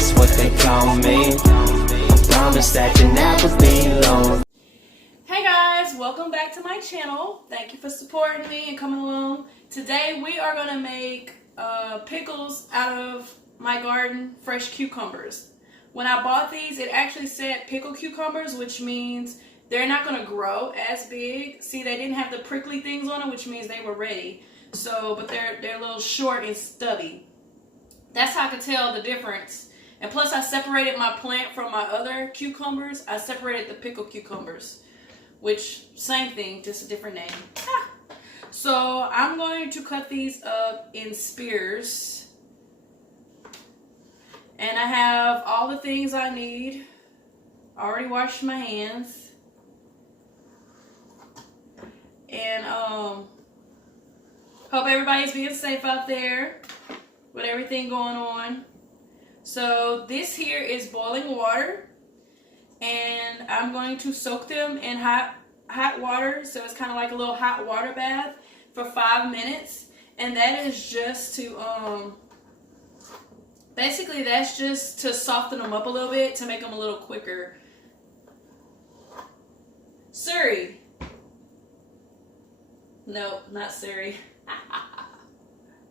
that's what they call me. Promise that you never be alone. Hey guys, welcome back to my channel. Thank you for supporting me and coming along. Today we are going to make pickles out of my garden fresh cucumbers. When I bought these, it actually said pickled cucumbers, which means they're not going to grow as big. See, they didn't have the prickly things on them, which means they were ready. So, but they're a little short and stubby. That's how I could tell the difference. And plus I separated my plant from my other cucumbers. I separated the pickled cucumbers, which same thing, just a different name. So I'm going to cut these up in spears. And I have all the things I need. I already washed my hands. And hope everybody's being safe out there with everything going on. So this here is boiling water, and I'm going to soak them in hot water, so it's kind of like a little hot water bath for 5 minutes. And that is just to basically that's just to soften them up a little bit, to make them a little quicker. Siri. No, not Siri.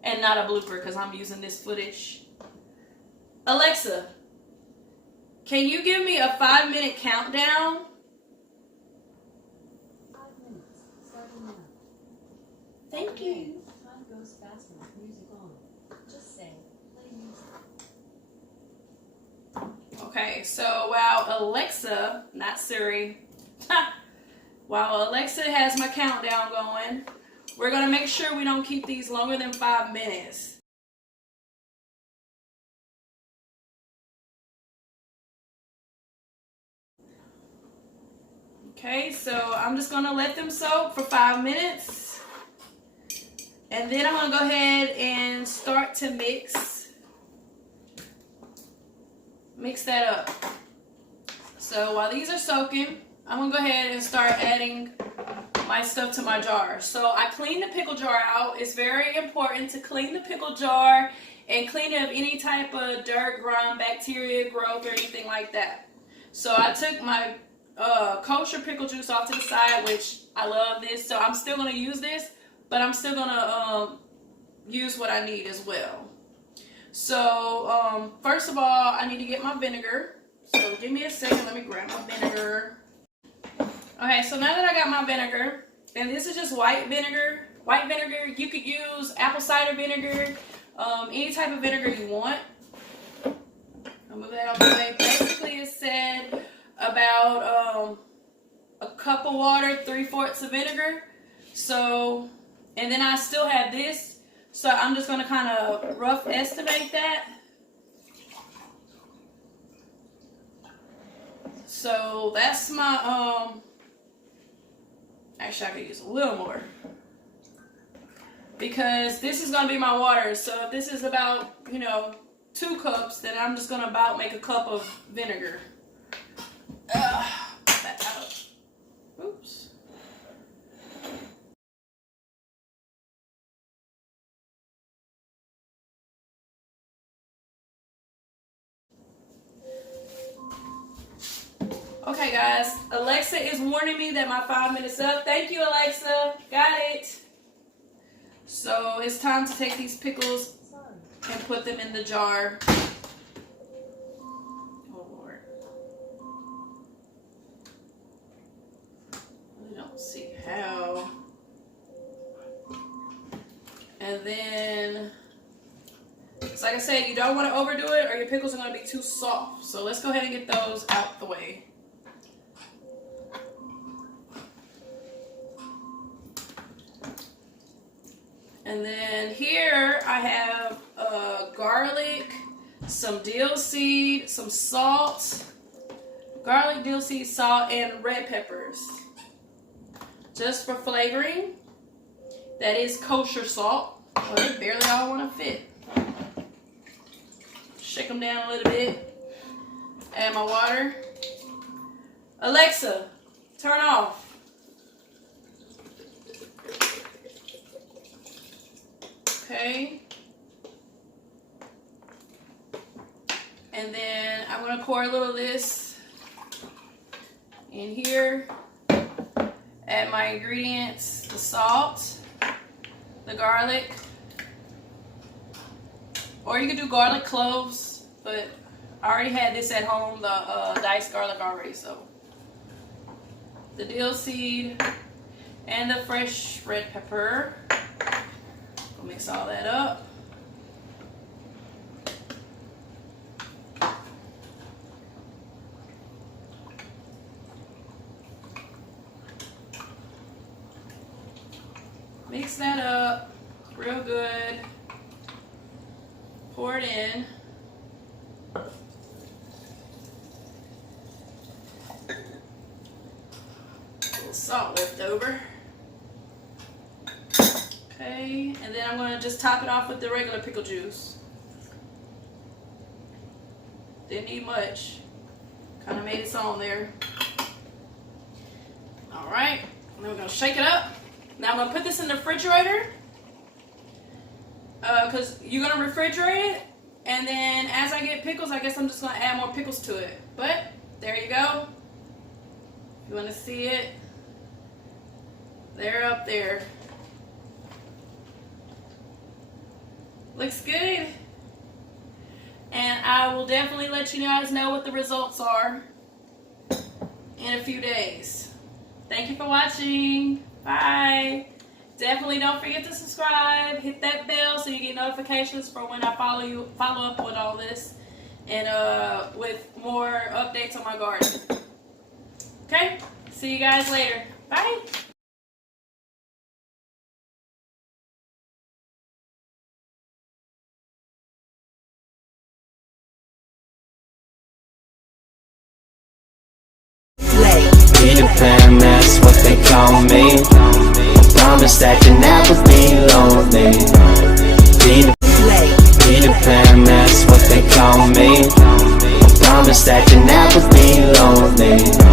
And not a blooper, because I'm using this footage. Alexa, can you give me a 5-minute countdown? 5 minutes, starting now. Thank you. Time goes faster with music on. Just say, play music. Okay, so while Alexa, not Siri, while Alexa has my countdown going, we're going to make sure we don't keep these longer than 5 minutes. Okay, so I'm just going to let them soak for 5 minutes. And then I'm going to go ahead and start to mix that up. So while these are soaking, I'm going to go ahead and start adding my stuff to my jar. So I cleaned the pickle jar out. It's very important to clean the pickle jar and clean it of any type of dirt, grime, bacteria, growth, or anything like that. So I took my kosher pickle juice off to the side, which I love this. So I'm still going to use this, but I'm still going to use what I need as well. So first of all, I need to get my vinegar. So give me a second. Let me grab my vinegar. Okay, so now that I got my vinegar, and this is just white vinegar. White vinegar, you could use apple cider vinegar, any type of vinegar you want. I'll move that out of the way. Basically, it said about a cup of water, 3/4 of vinegar. So, and then I still have this, so I'm just going to kind of rough estimate that. So that's my actually I could use a little more, because this is going to be my water. So if this is about, 2 cups, then I'm just going to about make a cup of vinegar. Put that out. Oops. Okay guys, Alexa is warning me that my 5 minutes up. Thank you, Alexa. Got it. So it's time to take these pickles and put them in the jar. Oh Lord. I don't see how. And then, it's like I said, you don't want to overdo it or your pickles are going to be too soft. So let's go ahead and get those out the way. And then here I have garlic, some dill seed, some salt, garlic, dill seed, salt, and red peppers. Just for flavoring. That is kosher salt. Well, they barely all want to fit. Shake them down a little bit. Add my water. Alexa, turn off. Okay. And then I'm gonna pour a little of this in here. Add my ingredients, the salt, the garlic, or you can do garlic cloves, but I already had this at home, the diced garlic already, so. The dill seed and the fresh red pepper. We'll mix all that up. Mix that up real good. Pour it in. A little salt left over. Okay, and then I'm going to just top it off with the regular pickle juice. Didn't need much. Kind of made its own there. Alright, and then we're going to shake it up. Now I'm going to put this in the refrigerator. Because you're going to refrigerate it. And then as I get pickles, I guess I'm just going to add more pickles to it. But, there you go. You want to see it? They're up there. Looks good. And I will definitely let you guys know what the results are in a few days. Thank you for watching. Bye. Definitely don't forget to subscribe. Hit that bell so you get notifications for when I follow up with all this and with more updates on my garden. Okay? See you guys later. Bye. Peter Pan, that's what they call me. Promise that you never be lonely. Peter Pan, that's what they call me. Promise that you never be lonely.